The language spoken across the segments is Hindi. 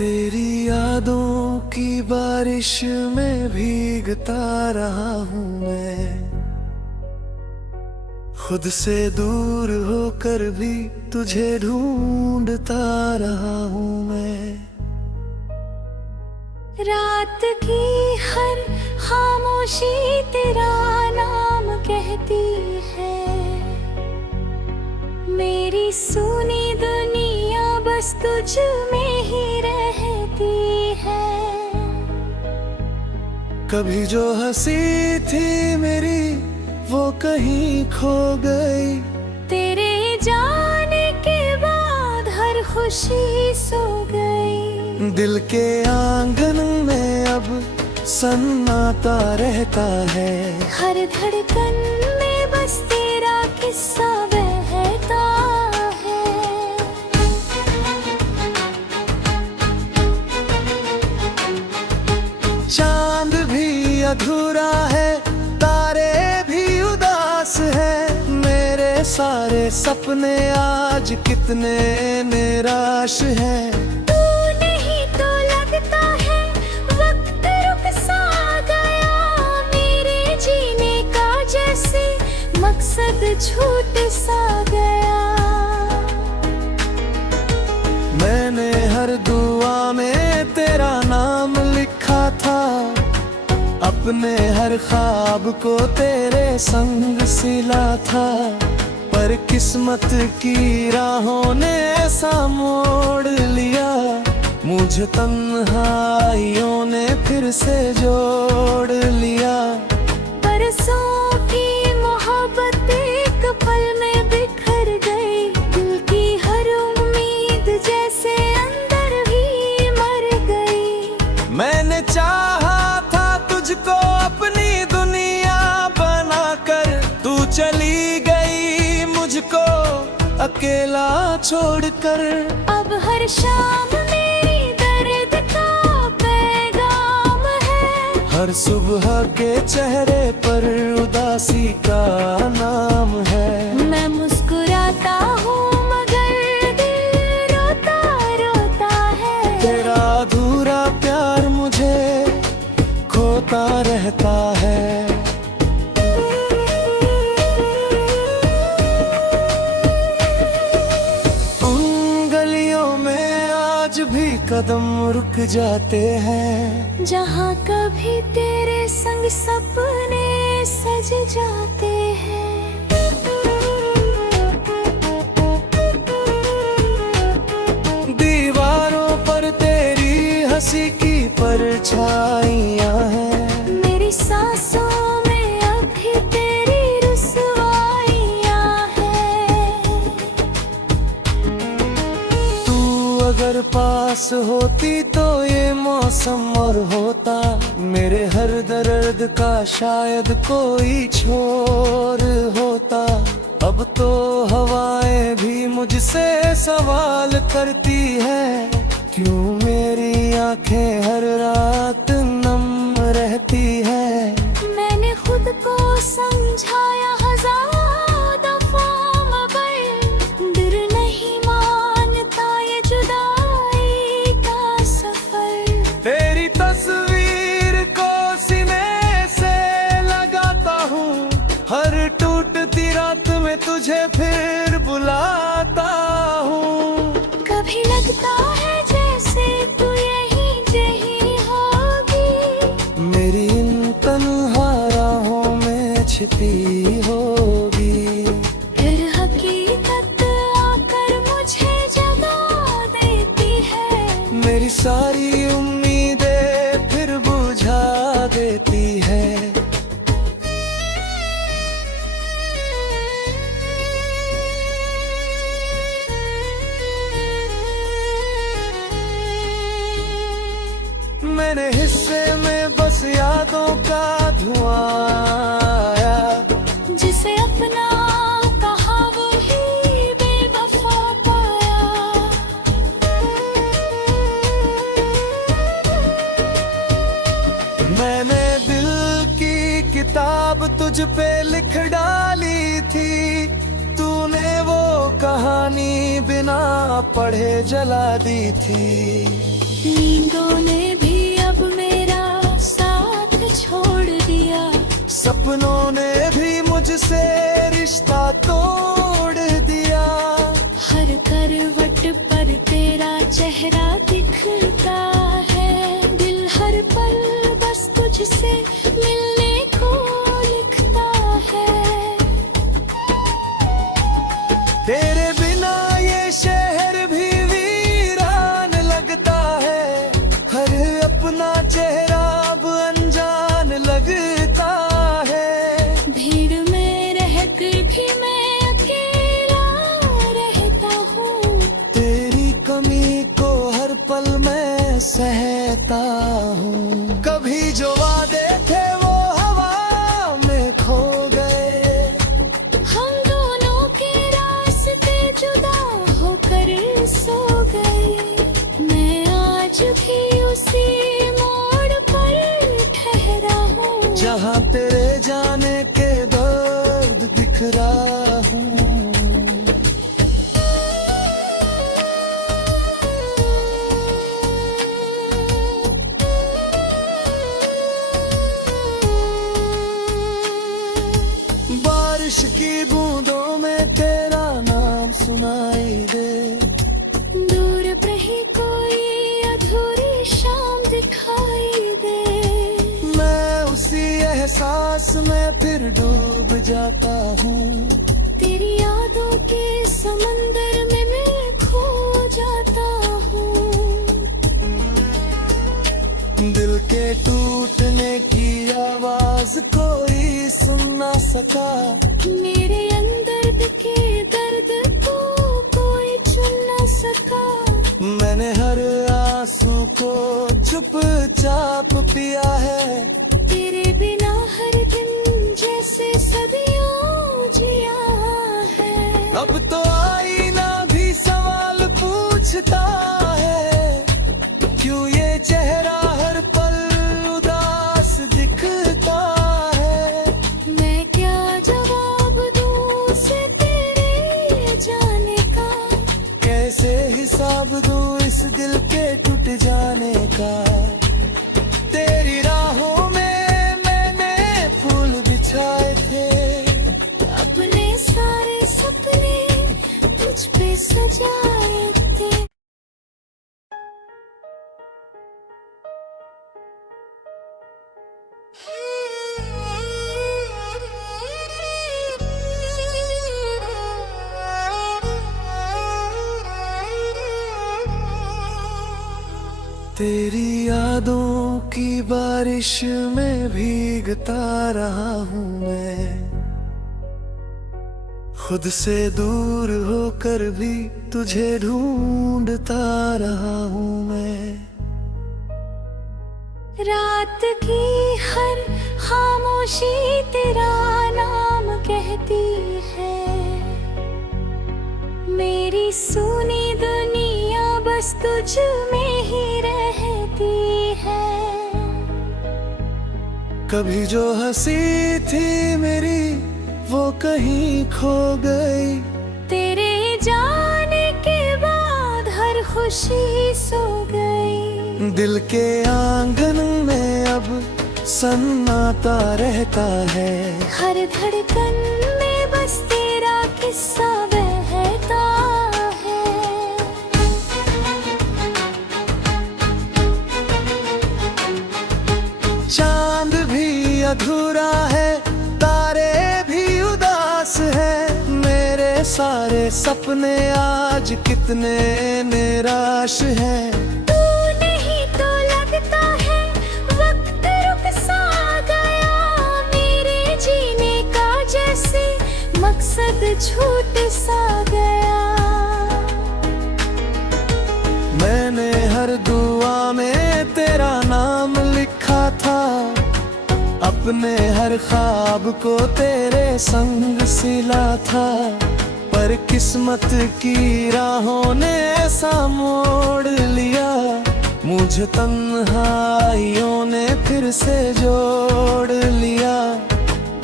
तेरी यादों की बारिश में भीगता रहा हूँ मैं, खुद से दूर होकर भी तुझे ढूंढता रहा हूँ मैं। रात की हर खामोशी तेरा नाम कहती है, मेरी सुनी दुनिया बस तुझ में ही रहती है। कभी जो हंसी थी मेरी वो कहीं खो गई, तेरे जाने के बाद हर खुशी सो गई। दिल के आंगन में अब सन्नाटा रहता है, हर धड़कन में बस तेरा किस्सा बहता है। चांद भी अधूरा है, तारे भी उदास है, मेरे सारे सपने आज कितने निराश हैं। तू नहीं तो लगता है वक्त रुक सा गया, मेरे जीने का जैसे मकसद छूट सा गया। मैंने हर दुआ में तेरा नाम लिखा था, अपने हर ख्वाब को तेरे संग सिला था, पर किस्मत की राहों ने ऐसा मोड़ लिया, मुझे तन्हाइयों ने फिर से जोड़ लिया। बरसों की मोहब्बत एक पल में बिखर गई, दिल की हर उम्मीद जैसे अंदर ही मर गई। मैंने चाहा था तुझको अपनी दुनिया बनाकर, तू चली गई मुझको अकेला छोड़कर। अब हर शाम मेरी दर्द का पैगाम है, हर सुबह के चेहरे पर उदासी का नाम है। मैं मुस्कुराता हूँ मगर दिल रोता रोता है, तेरा अधूरा प्यार मुझे खोता रहता है। उन गलियों में आज भी कदम रुक जाते हैं, जहाँ कभी तेरे संग सपने सज जाते हैं। दीवारों पर तेरी हंसी की परछाइयाँ हैं, मेरी सांसों में अभी तेरी रुसवाइयाँ हैं। तू अगर पास होती तो ये मौसम और होता, मेरे हर दर्द का शायद कोई छोर होता। अब तो हवाएं भी मुझसे सवाल करती है, क्यों मेरी आंखें हर रात नम रहती है। मैंने खुद को समझाया हजार दफा मगर दिल नहीं मानता ये जुदाई का सफर। तेरी तस्वीर को सीने से लगाता हूँ, हर टूटती रात में तुझे फिर बुलाता हूँ। कभी लगता है जैसे तू यहीं जहीं होगी, मेरी इन तन्हा राहों में छिपी होगी, फिर हकीकत आकर मुझे जगा देती है। मेरी सारी उम्मीदें फिर बुझा देती है। मेरे हिस्से में बस यादों का धुआं आया, जिसे अपना कहा वही बेवफा पाया। मैंने दिल की किताब तुझ पे लिख डाली थी, तूने वो कहानी बिना पढ़े जला दी थी। नींदों ने भी अब मेरा साथ छोड़ दिया, सपनों ने भी मुझसे रिश्ता तोड़ दिया। हर करवट पर तेरा चेहरा दिखता है, दिल हर पल बस तुझसे मिलने को लिखता है। तेरे बिना ये शहर भी वीरान लगता है, हर अपना चेहरा अब अनजान लगता है। भीड़ में रहकर भी मैं अकेला रहता हूँ, तेरी कमी को हर पल मैं सहता हूँ। कभी जो वादे थे वो हवा में खो गए, हम दोनों के रास्ते जुदा होकर सो गए। मैं आज भी उसी मोड़ पर ठहरा हूँ, जहाँ तेरे जाने के दर्द बिखरा हूँ। बारिश की बूंदों में तेरा नाम सुनाई दे, दूर रही कोई अधूरी शाम दिखाई दे। मैं उसी एहसास में फिर डूब जाता हूँ। तेरी यादों के समंदर में मैं खो जाता हूँ। दिल के टूटने की आवाज कोई सुन ना सका, मेरे अंदर के दर्द को कोई चुन न सका। मैंने हर आंसू को चुपचाप पिया है, तेरे बिना हर दिन जैसे सदियों जिया है। अब तो आईना भी सवाल पूछता है, क्यों ये चेहरा हर पल उदास दिखता है। मैं क्या जवाब दूं उसे तेरे जाने का, कैसे हिसाब दूं इस दिल के टूट जाने का। तेरी राहों में मैंने फूल बिछाए थे, अपने सारे सपने तुझ पे सजाए थे। तेरी यादों की बारिश में भीगता रहा हूँ मैं, खुद से दूर होकर भी तुझे ढूंढता रहा हूँ मैं। रात की हर खामोशी तेरा नाम कहती है, मेरी सुनी दुनिया बस तुझ में ही रहती है। कभी जो हंसी थी मेरी वो कहीं खो गई, तेरे जाने के बाद हर खुशी सो गई। दिल के आंगन में अब सन्नाटा रहता है, हर धड़कन में बस तेरा किस्सा बहता है। चांद भी अधूरा है, तारे भी उदास है, मेरे सारे सपने आज कितने निराश हैं। तू नहीं तो लगता है वक्त रुक सा गया, मेरे जीने का जैसे मकसद छूट सा गया। मैंने हर दुआ में तेरा नाम लिखा था, अपने हर ख्वाब को तेरे संग सिला था, पर किस्मत की राहों ने ऐसा मोड़ लिया, मुझे तन्हाइयों ने फिर से जोड़ लिया।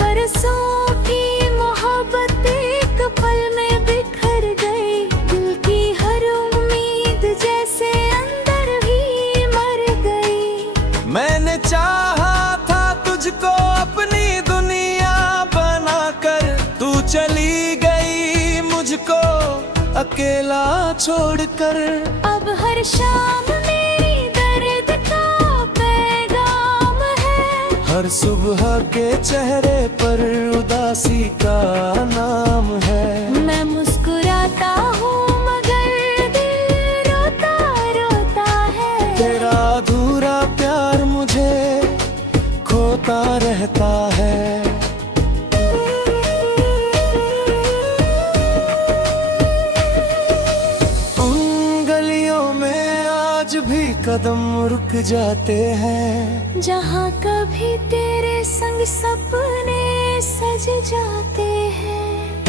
बरसों की मोहब्बत एक पल में बिखर गई, दिल की हर उम्मीद जैसे अंदर ही अकेला छोड़कर। अब हर शाम मेरी दर्द का पैगाम है। हर सुबह के चेहरे पर उदासी का नाम है। मैं मुस्कुराता हूँ मगर दिल रोता रोता है। तेरा अधूरा प्यार मुझे खोता रहता है। भी कदम रुक जाते हैं जहाँ कभी तेरे संग सपने सज जाते हैं।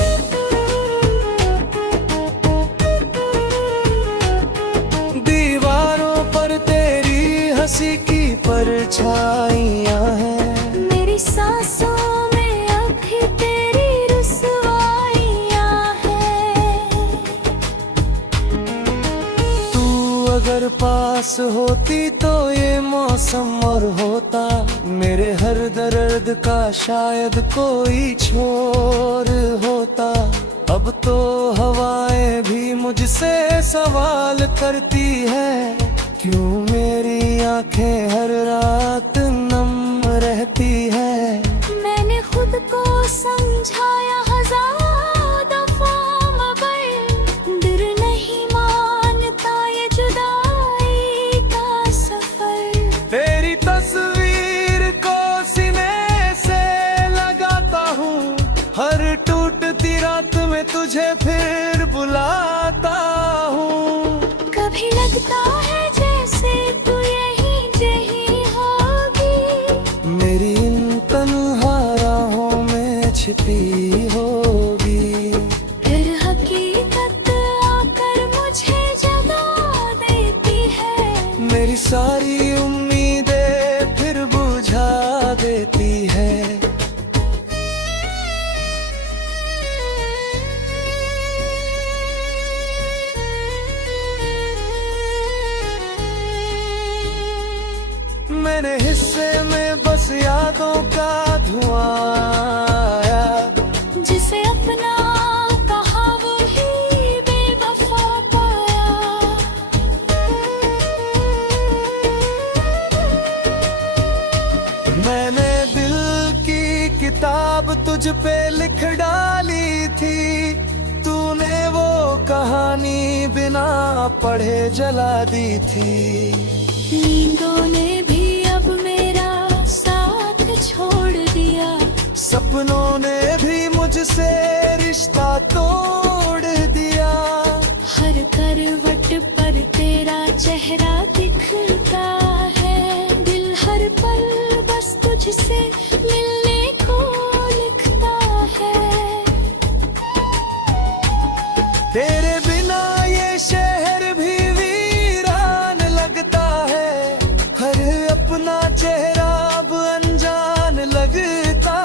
दीवारों पर तेरी हंसी की परछाइयाँ हैं। मेरी सांसों में अभी तेरी रुसवाइयाँ हैं। अगर पास होती तो ये मौसम और होता। मेरे हर दर्द का शायद कोई छोर होता। अब तो हवाएं भी मुझसे सवाल करती है, क्यों मेरी आंखें हर रात नम रहती है। मैंने खुद को समझाया हजार दफा मगर दिल नहीं मानता ये जुदाई का सफर। तेरी तस्वीर को सीने से लगाता हूँ, हर टूटती रात में तुझे फिर बुलाता हूँ। कभी लगता है जैसे तू यहीं होगी, मेरी इन तन्हा राहों में छिपी होगी। फिर हकीकत आकर मुझे जगा देती है। मेरी सारी उम्मीदें फिर बुझा देती है। मेरे हिस्से में बस यादों का धुआं आया। जिसे अपना कहा वो ही बेवफा पाया। मैंने दिल की किताब तुझ पे लिख डाली थी, तूने वो कहानी बिना पढ़े जला दी थी। नींदों ने भी अब मेरा साथ छोड़ दिया। सपनों ने भी मुझसे रिश्ता तोड़ दिया। हर करवट पर तेरा चेहरा दिखता है। दिल हर पल बस तुझसे मिलने को लिखता है। तेरे बिना ये शहर भी वीरान लगता है। हर अपना चेहरा अब अनजान लगता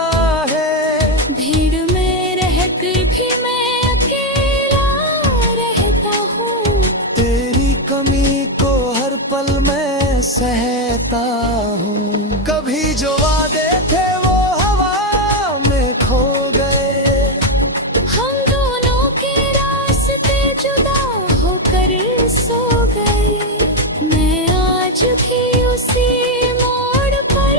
है। भीड़ में रहकर भी मैं अकेला रहता हूँ। तेरी कमी को हर पल मैं सहता हूँ। कभी जो वादे थे वो हवा में खो गए। हम दोनों के रास्ते जुदा होकर सो गए। मैं आज भी उसी मोड़ पर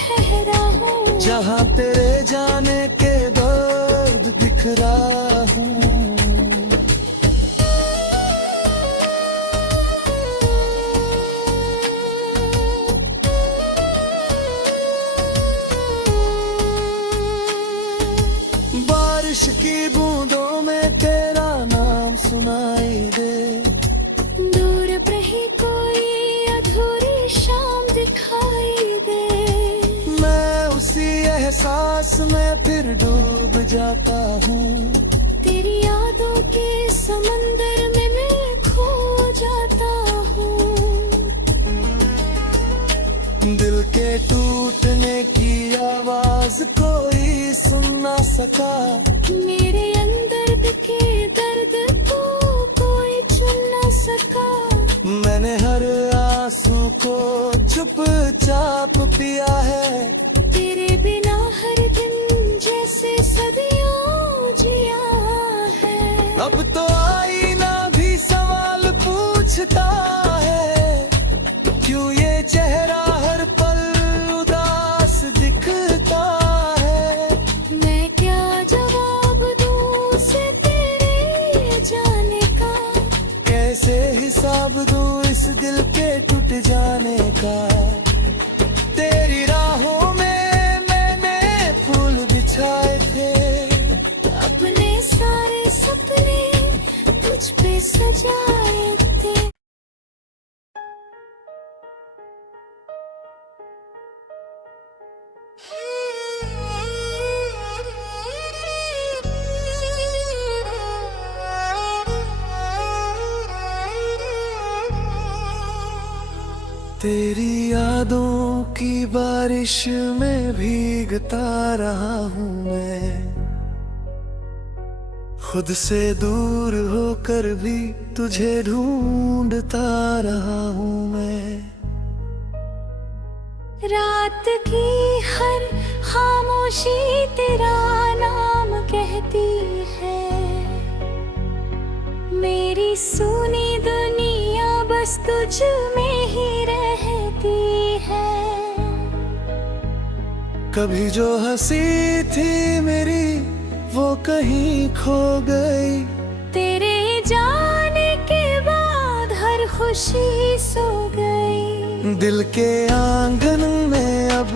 ठहरा हूँ जहाँ तेरे जाने के दर्द बिखरा हूँ। बारिश की बूंदों में तेरा नाम सुनाई दे। दूर पे ही कोई अधूरी शाम दिखाई दे। मैं उसी एहसास में फिर डूब जाता हूँ। तेरी यादों के समंदर में मैं खो जाता हूँ। दिल के टूटने की आवाज कोई सुन ना सका। मेरे अंदर के दर्द को कोई चुन न सका। मैंने हर आंसू को चुपचाप पिया है। तेरे बिना हर दिन जैसे सदियों जिया है। अब तो आई हिसाब दूं इस दिल के टूट जाने का। तेरी राहों में मैंने फूल बिछाए थे, अपने सारे सपने तुझ पे सजाए थे। तेरी यादों की बारिश में भीगता रहा हूँ मैं, खुद से दूर होकर भी तुझे ढूंढता रहा हूँ मैं। रात की हर खामोशी तेरा नाम कहती है, मेरी सुनी दुनिया बस तुझ में ही रहती है। कभी जो हंसी थी मेरी वो कहीं खो गई, तेरे जाने के बाद हर खुशी सो गई। दिल के आंगन में अब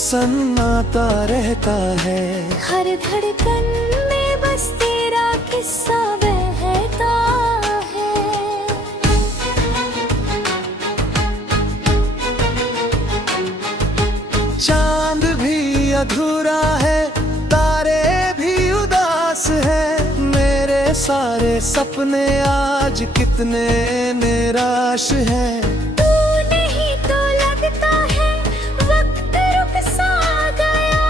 सन्नाटा रहता है, हर धड़कन में बस तेरा किस्सा बहता है। चांद भी अधूरा है, तारे भी उदास है, मेरे सारे सपने आज कितने निराश हैं। तू नहीं तो लगता है वक्त रुक सा गया,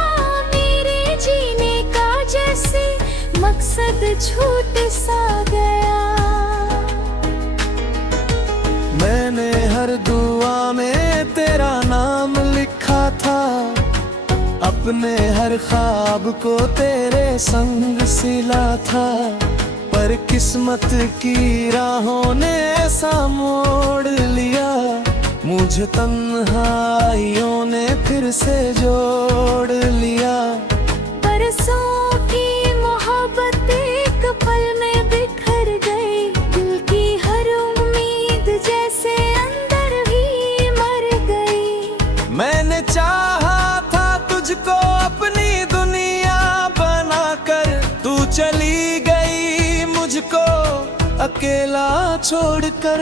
मेरे जीने का जैसे मकसद छूट सा गया। मैंने हर दुआ में तेरा नाम लिखा था, अपने हर ख्वाब को तेरे संग सिला था, पर किस्मत की राहों ने ऐसा मोड़ लिया, मुझे तन्हाइयों ने फिर से जोड़ लिया। बरसों की मोहब्बत एक पल में बिखर गई, दिल की हर उम्मीद जैसे अंदर ही मर गई। मैंने चाहा था तुझको अपनी दुनिया बनाकर, तू चली गई मुझको अकेला छोड़कर।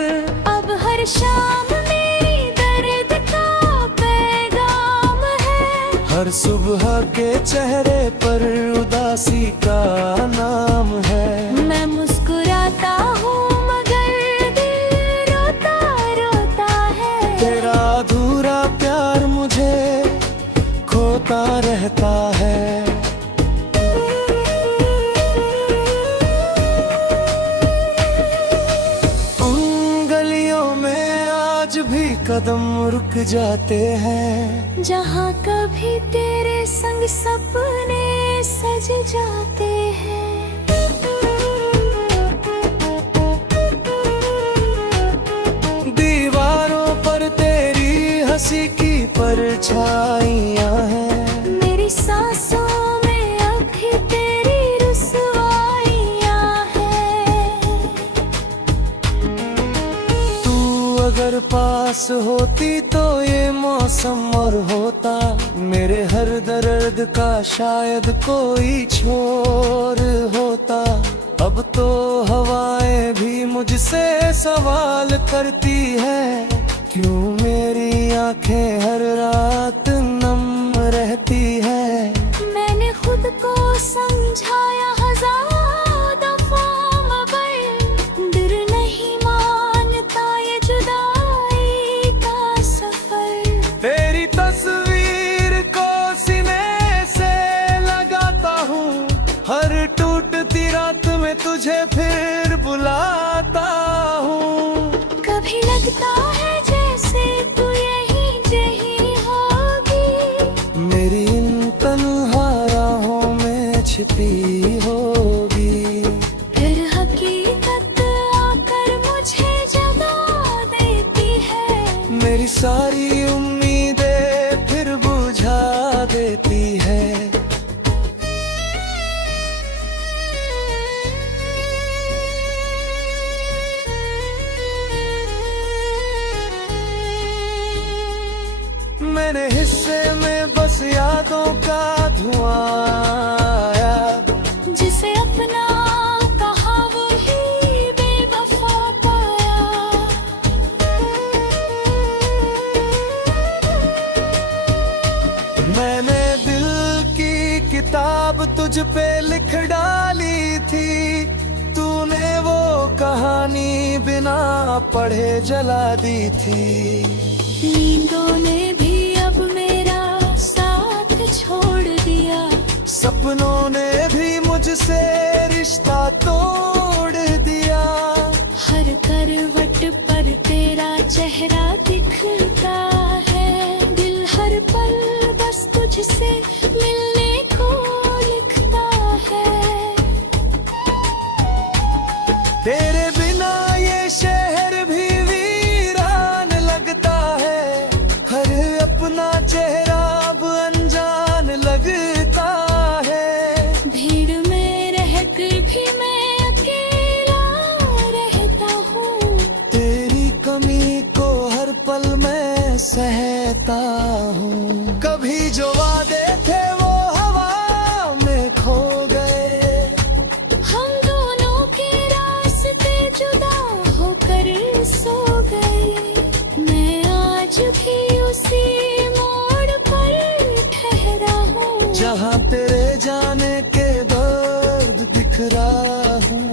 अब हर शाम मेरी दर्द का पैगाम है, हर सुबह के चेहरे पर उदासी का नाम है। मैं मुस्कुराता हूँ मगर दिल रोता रोता है। तेरा अधूरा प्यार मुझे खोता रहता है। उन गलियों में आज भी कदम रुक जाते हैं, जहाँ कभी तेरे संग सपने सज जाते हैं। दीवारों पर तेरी हंसी की परछाइयाँ हैं, मेरी सांसों में अभी तेरी रुसवाइयाँ हैं। तू अगर पास होती तो ये मौसम और होता, मेरे हर दर्द का शायद कोई छोर होता। अब तो हवाएं भी मुझसे सवाल करती है, क्यों मेरी आंखें हर रात नम रहती है। मैंने खुद को समझाया हज़ारों दफ़ा मगर दिल नहीं मानता ये जुदाई का सफर। तेरी तस्वीर को सीने से लगाता हूँ, हर टूटती रात में तुझे फिर बुलाता हूँ। कभी लगता है जैसे तू यहीं जहीं होगी, मेरी इन तन्हा राहों में छिपी होगी। फिर हकीकत आकर मुझे जगा देती है, मेरी सारी उम्मीदें फिर बुझा देती है। मैंने हिस्से में बस यादों का धुआं आया। जिसे अपना कहा वही बेवफा पाया। मैंने दिल की किताब तुझ पे लिख डाली थी, तूने वो कहानी बिना पढ़े जला दी थी। नींदों ने भी अब मेरा साथ छोड़ दिया। सपनों ने भी मुझसे रिश्ता तोड़ दिया। हर करवट पर तेरा चेहरा दिखता है। दिल हर पल बस तुझसे मिलने को लिखता है। तेरे बिना ये शहर भी वीरान लगता है। हर अपना चेहरा अब अनजान लगता है। भीड़ में रहकर भी मैं अकेला रहता हूँ। तेरी कमी को हर पल मैं सहता हूँ। कभी जो वादे थे वो हवा में खो गए। हम दोनों के रास्ते जुदा होकर सो गए। मैं आज भी उसी मोड़ पर ठहरा हूँ। जहाँ तेरे जाने के दर्द दिख रहा हूँ।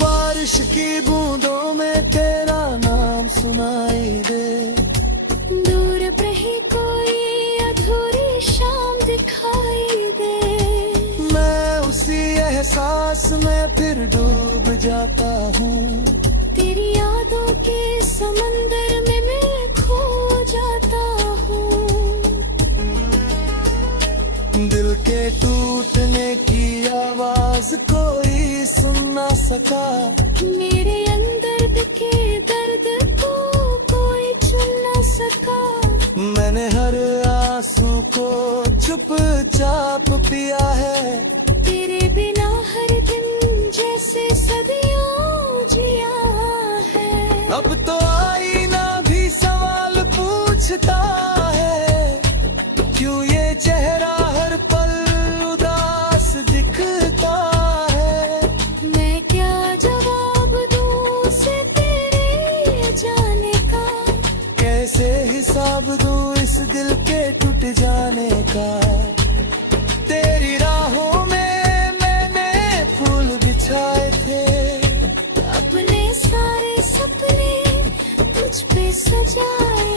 बारिश की बूंदों में तेरा नाम सुनाई दे। दूर पर ही कोई अधूरी शाम दिखाई दे। मैं उसी एहसास में फिर डूब जाता हूँ। तेरी यादों के समंदर में मैं खो जाता हूँ। दिल के टूटने की आवाज कोई सुन ना सका। मेरे अंदर के दर्द को कोई चुन न सका। मैंने हर आंसू को चुपचाप पिया है। तेरे बिना हर दिन जैसे सदियों जिया है। अब तो आईना भी सवाल पूछता है, क्यों ये चेहरा हर पल उदास दिखता है। मैं क्या जवाब दूं उसे तेरे जाने का। कैसे हिसाब दूं इस दिल के टूट जाने का। तेरी राहों में मैंने फूल बिछाए थे। अपने सारे सपने तुझ पे सजाए